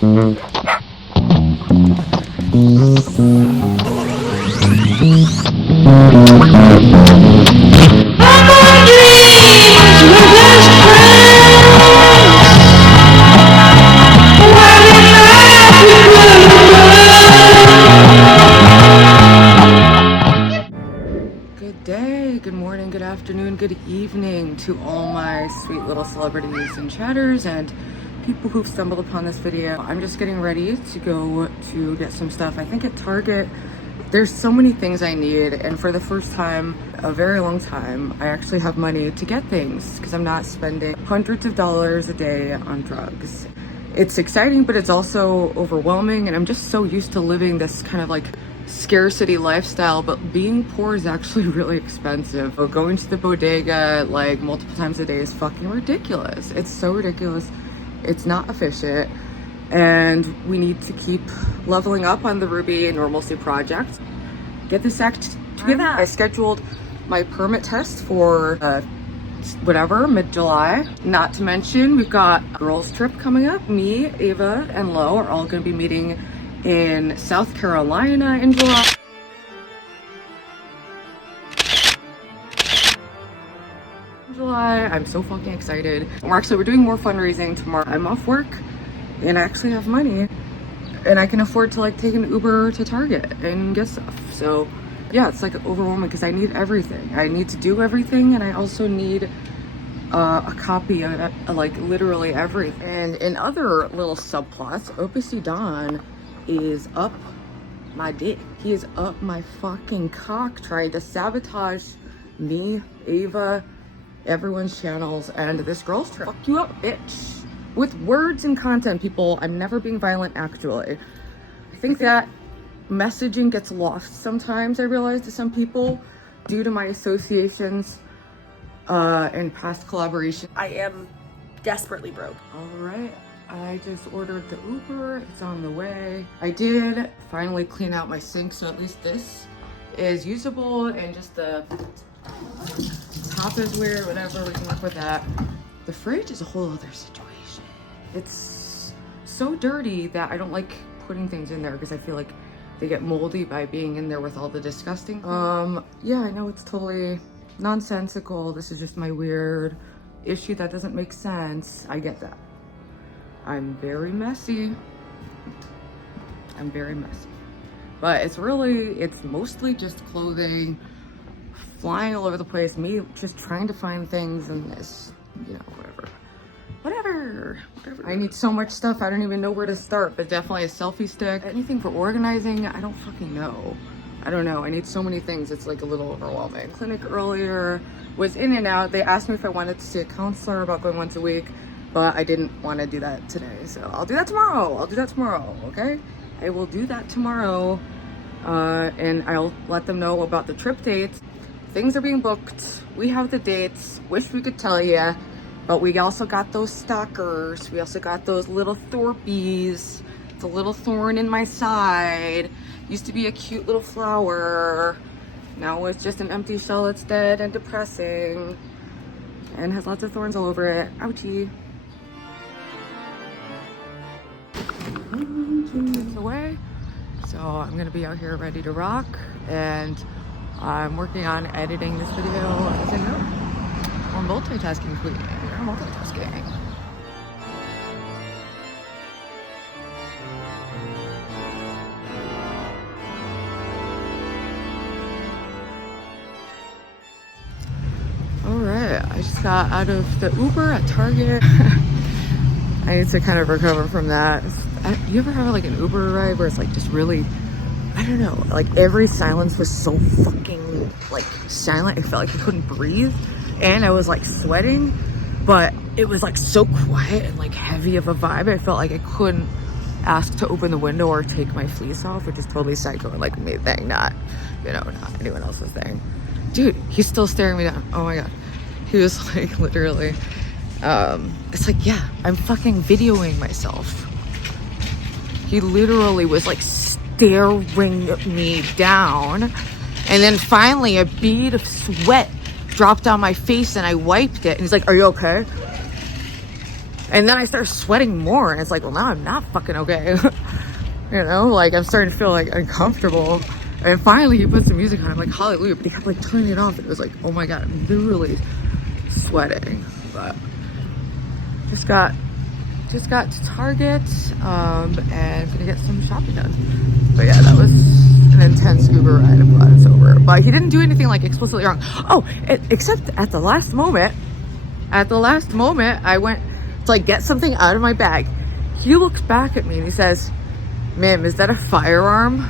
Good day, good morning, good afternoon, good evening to all my sweet little celebrities and chatters and people who've stumbled upon this video. I'm just getting ready to go to get some stuff. I think at Target, there's so many things I need, and for the first time, a very long time, I actually have money to get things because I'm not spending hundreds of dollars a day on drugs. It's exciting, but it's also overwhelming, and I'm just so used to living this kind of like scarcity lifestyle, but being poor is actually really expensive. Going to the bodega like multiple times a day is fucking ridiculous. It's so ridiculous. It's not efficient, and we need to keep leveling up on the Ruby Normalcy project. Get this act together. I scheduled my permit test for whatever, mid-July. Not to mention, we've got a girls trip coming up. Me, Ava, and Lo are all going to be meeting in South Carolina in July. I'm so fucking excited. We're doing more fundraising tomorrow. I'm off work and I actually have money and I can afford to like take an Uber to Target and get stuff. So yeah, it's like overwhelming because I need everything. I need to do everything, and I also need a copy of like literally everything. And in other little subplots, Opusy Don is up my dick. He is up my fucking cock trying to sabotage me, Ava, everyone's channels, and this girl's trip. Fuck you up, bitch. With words and content, people. I'm never being violent, actually. I think that messaging gets lost sometimes, I realize, to some people due to my associations and past collaboration. I am desperately broke. All right. I just ordered the Uber. It's on the way. I did finally clean out my sink, so at least this is usable, and just the top is weird, whatever, we can work with that. The fridge is a whole other situation. It's so dirty that I don't like putting things in there because I feel like they get moldy by being in there with all the disgusting things. Yeah, I know it's totally nonsensical. This is just my weird issue that doesn't make sense. I get that. I'm very messy. I'm very messy. But it's mostly just clothing flying all over the place. Me just trying to find things in this, you know, whatever. I need so much stuff, I don't even know where to start, but definitely a selfie stick. Anything for organizing, I don't fucking know. I don't know, I need so many things, it's like a little overwhelming. Clinic earlier was in and out. They asked me if I wanted to see a counselor about going once a week, but I didn't want to do that today, so I'll do that tomorrow. Okay, I will do that tomorrow, and I'll let them know about the trip dates. Things are being booked. We have the dates. Wish we could tell you, but we also got those stalkers. We also got those little Thorpies. It's a little thorn in my side. Used to be a cute little flower. Now it's just an empty shell that's dead and depressing and has lots of thorns all over it. Ouchie. 2 minutes away, so I'm gonna be out here ready to rock, and I'm working on editing this video as I go. We're multitasking, queen. We're multitasking. All right, I just got out of the Uber at Target. I need to kind of recover from that. You ever have like an Uber ride where it's like just really, I don't know, like every silence was so fucking like silent. I felt like I couldn't breathe, and I was like sweating, but it was like so quiet and like heavy of a vibe. I felt like I couldn't ask to open the window or take my fleece off, which is totally psycho and like me thing, not, you know, not anyone else's thing. Dude, he's still staring me down. Oh my god. He was like literally, it's like, yeah, I'm fucking videoing myself. He literally was like staring me down, and then finally a bead of sweat dropped on my face and I wiped it, and he's like, are you okay? And then I started sweating more, and it's like, well, now I'm not fucking okay. You know, like I'm starting to feel like uncomfortable. And finally he put some music on. I'm like, hallelujah. But he kept like turning it off. It was like, oh my God, I'm literally sweating. But just got to Target and gonna get some shopping done. But yeah, that was an intense Uber ride. I'm glad it's over. But he didn't do anything like explicitly wrong. Oh, except at the last moment, I went to like get something out of my bag. He looks back at me and he says, "Ma'am, is that a firearm?"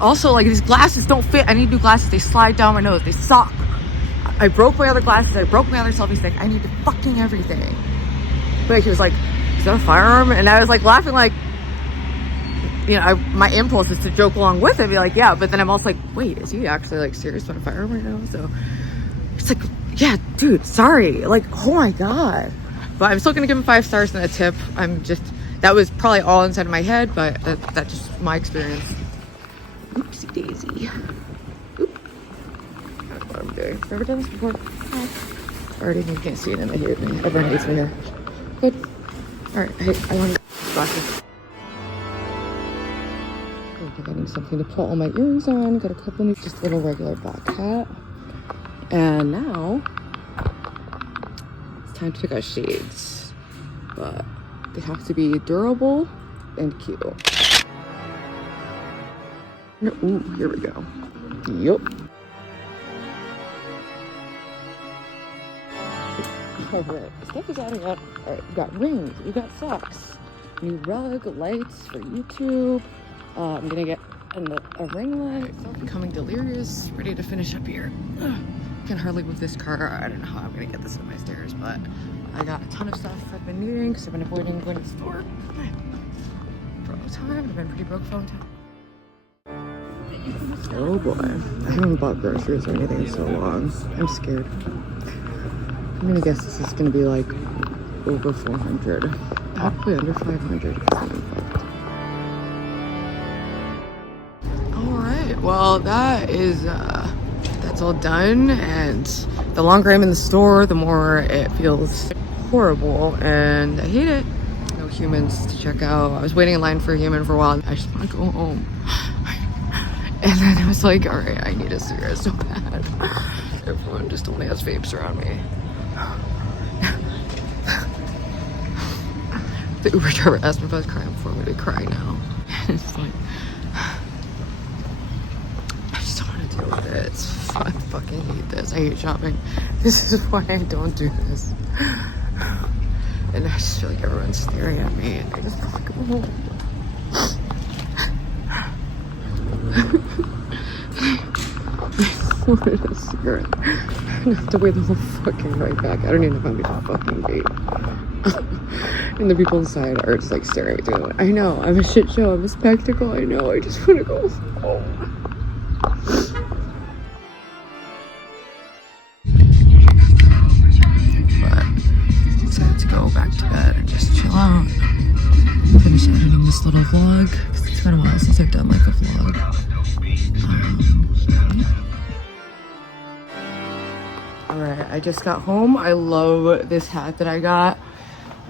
Also, like, these glasses don't fit. I need new glasses. They slide down my nose. They suck. I broke my other glasses. I broke my other selfie stick. I need fucking everything. But like, he was like, "Is that a firearm?" And I was like laughing, like, you know, my impulse is to joke along with it, be like, yeah. But then I'm also like, wait, is he actually like serious about a firearm right now? So it's like, yeah, dude, sorry. Like, oh my God. But I'm still gonna give him 5 stars and a tip. That was probably all inside of my head, but that's just my experience. Oopsie daisy. Oop. I don't know what I'm doing. Never done this before. Already, you can't see it and they hate me. Everyone hates me here. Good. Alright, I want to glasses. I think I need something to put all my earrings on. Got a couple new, just a little regular black hat. And now, it's time to pick out shades. But they have to be durable and cute. Ooh, here we go. Yup. Alright, stuff is adding up. Alright, we got rings, we got socks, new rug, lights for YouTube. I'm gonna get a ring light. Becoming delirious, ready to finish up here. Can hardly move this car. I don't know how I'm gonna get this up my stairs, but I got a ton of stuff I've been needing because I've been avoiding going to the store for a long time. I've been pretty broke for a long time. Oh boy, I haven't bought groceries or anything in so long. I'm scared. I'm gonna guess this is gonna be like over 400, probably under 500 because I'm fucked. All right, well that's all done, and the longer I'm in the store, the more it feels horrible, and I hate it. No humans to check out. I was waiting in line for a human for a while. I just want to go home. And then I was like, all right, I need a cigarette so bad. Everyone just only has vapes around me. The Uber driver asked me if I was crying before. I'm gonna cry now. It's like, I just don't want to deal with it. I fucking hate this. I hate shopping. This is why I don't do this. And I just feel like everyone's staring at me, and I just want to go home. I wanted a cigarette. I have to wait the whole fucking ride back. I don't even know if I'm gonna fucking gate. And the people inside are just like staring at me. I know, I'm a shit show, I'm a spectacle, I know, I just wanna go home. But decided to go back to bed and just chill out. Finish editing this little vlog. It's been a while since I've done like a vlog. Yeah. Alright, I just got home. I love this hat that I got.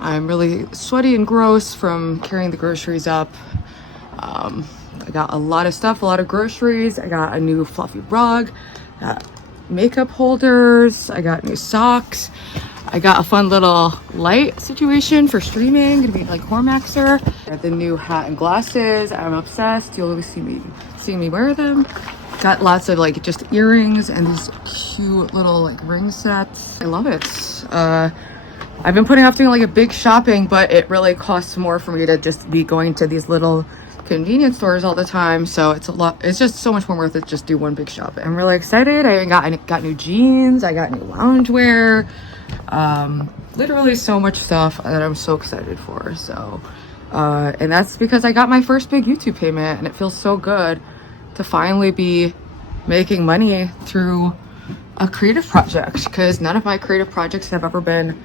I'm really sweaty and gross from carrying the groceries up. I got a lot of stuff, a lot of groceries. I got a new fluffy rug, got makeup holders, I got new socks. I got a fun little light situation for streaming, gonna be like Cormaxer. Got the new hat and glasses. I'm obsessed. You'll always see me wear them. Got lots of like just earrings and these cute little like ring sets. I love it. I've been putting off doing like a big shopping, but it really costs more for me to just be going to these little convenience stores all the time. So it's a lot. It's just so much more worth it just do one big shopping. I'm really excited. I got new jeans. I got new loungewear. Literally so much stuff that I'm so excited for. So, and that's because I got my first big YouTube payment, and it feels so good to finally be making money through a creative project, because none of my creative projects have ever been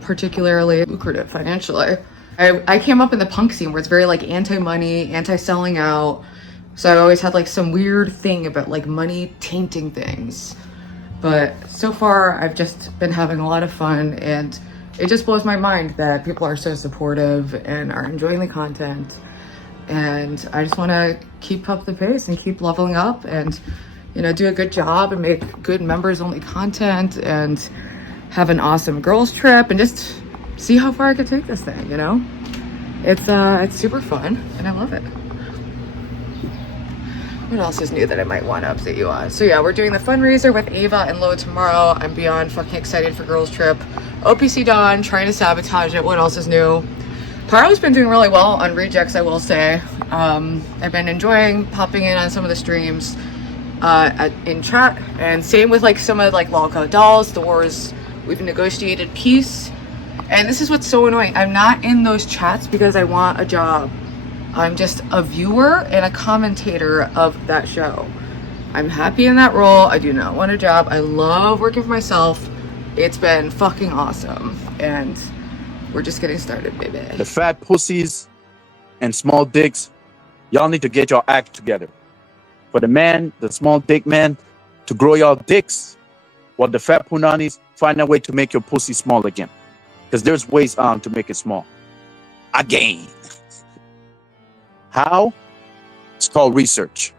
particularly lucrative financially. I came up in the punk scene where it's very like anti-money, anti-selling out. So I always had like some weird thing about like money tainting things. But so far, I've just been having a lot of fun, and it just blows my mind that people are so supportive and are enjoying the content. And I just want to keep up the pace and keep leveling up and, you know, do a good job and make good members only content and have an awesome girls trip and just see how far I could take this thing, you know? It's super fun and I love it. What else is new that I might want to update you on? So yeah, we're doing the fundraiser with Ava and Lo tomorrow. I'm beyond fucking excited for girls trip. OPC Dawn, trying to sabotage it. What else is new? Paro's been doing really well on rejects, I will say. I've been enjoying popping in on some of the streams in chat, and same with like some of like Lolco Dolls, the wars. We've negotiated peace, and this is what's so annoying. I'm not in those chats because I want a job. I'm just a viewer and a commentator of that show. I'm happy in that role. I do not want a job. I love working for myself. It's been fucking awesome, and we're just getting started, baby. The fat pussies and small dicks, y'all need to get your act together. For the man, the small dick man, to grow y'all dicks, while the fat punanis find a way to make your pussy small again. Because there's ways to make it small. Again. How? It's called research.